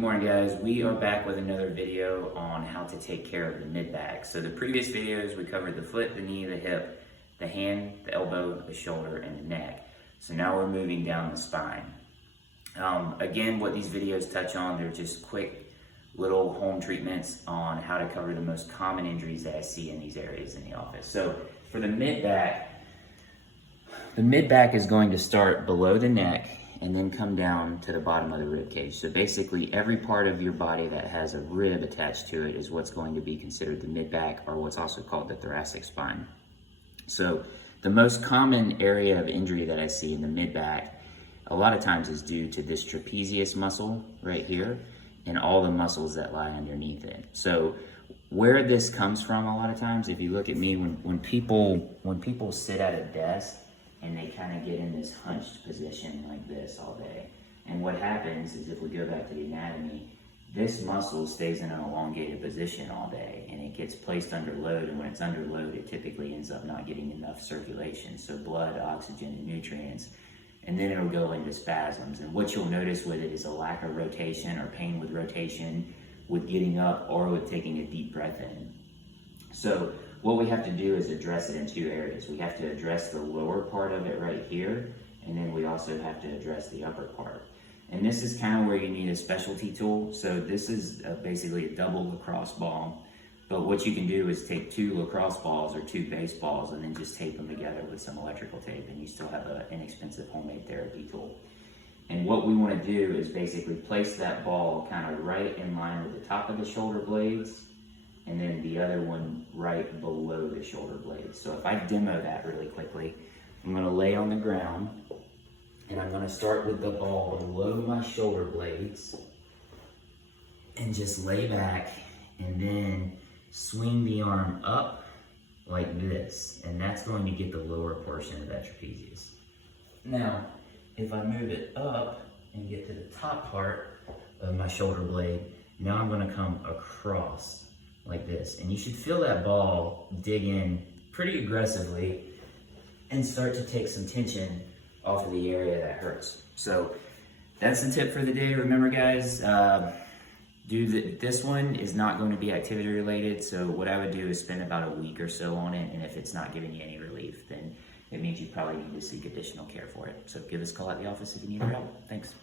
Good morning, guys. We are back with another video on how to take care of the mid-back. So the previous videos, we covered the foot, the knee, the hip, the hand, the elbow, the shoulder, and the neck. So now we're moving down the spine. Again, what these videos touch on, they're just quick little home treatments on how to cover the most common injuries that I see in these areas in the office. So for the mid-back is going to start below the neck and then come down to the bottom of the rib cage. So basically every part of your body that has a rib attached to it is what's going to be considered the mid-back, or what's also called the thoracic spine. So the most common area of injury that I see in the mid-back a lot of times is due to this trapezius muscle right here and all the muscles that lie underneath it. So where this comes from a lot of times, if you look at me, when people sit at a desk and they kind of get in this hunched position like this all day. And what happens is, if we go back to the anatomy, this muscle stays in an elongated position all day and it gets placed under load, and when it's under load, it typically ends up not getting enough circulation, so blood, oxygen, and nutrients, and then it'll go into spasms. And what you'll notice with it is a lack of rotation or pain with rotation, with getting up, or with taking a deep breath in. So what we have to do is address it in two areas. We have to address the lower part of it right here, and then we also have to address the upper part. And this is kind of where you need a specialty tool. So this is basically a double lacrosse ball. But what you can do is take two lacrosse balls or two baseballs and then just tape them together with some electrical tape, and you still have an inexpensive homemade therapy tool. And what we want to do is basically place that ball kind of right in line with the top of the shoulder blades, and then the other one right below the shoulder blades. So if I demo that really quickly, I'm going to lay on the ground and I'm going to start with the ball below my shoulder blades and just lay back and then swing the arm up like this, and that's going to get the lower portion of that trapezius. Now, if I move it up and get to the top part of my shoulder blade, now I'm going to come across like this, and you should feel that ball dig in pretty aggressively and start to take some tension off of the area that hurts. So that's the tip for the day. Remember, guys, this one is not going to be activity related, so what I would do is spend about a week or so on it, and if it's not giving you any relief, then it means you probably need to seek additional care for it. So give us a call at the office if you need our help. Thanks.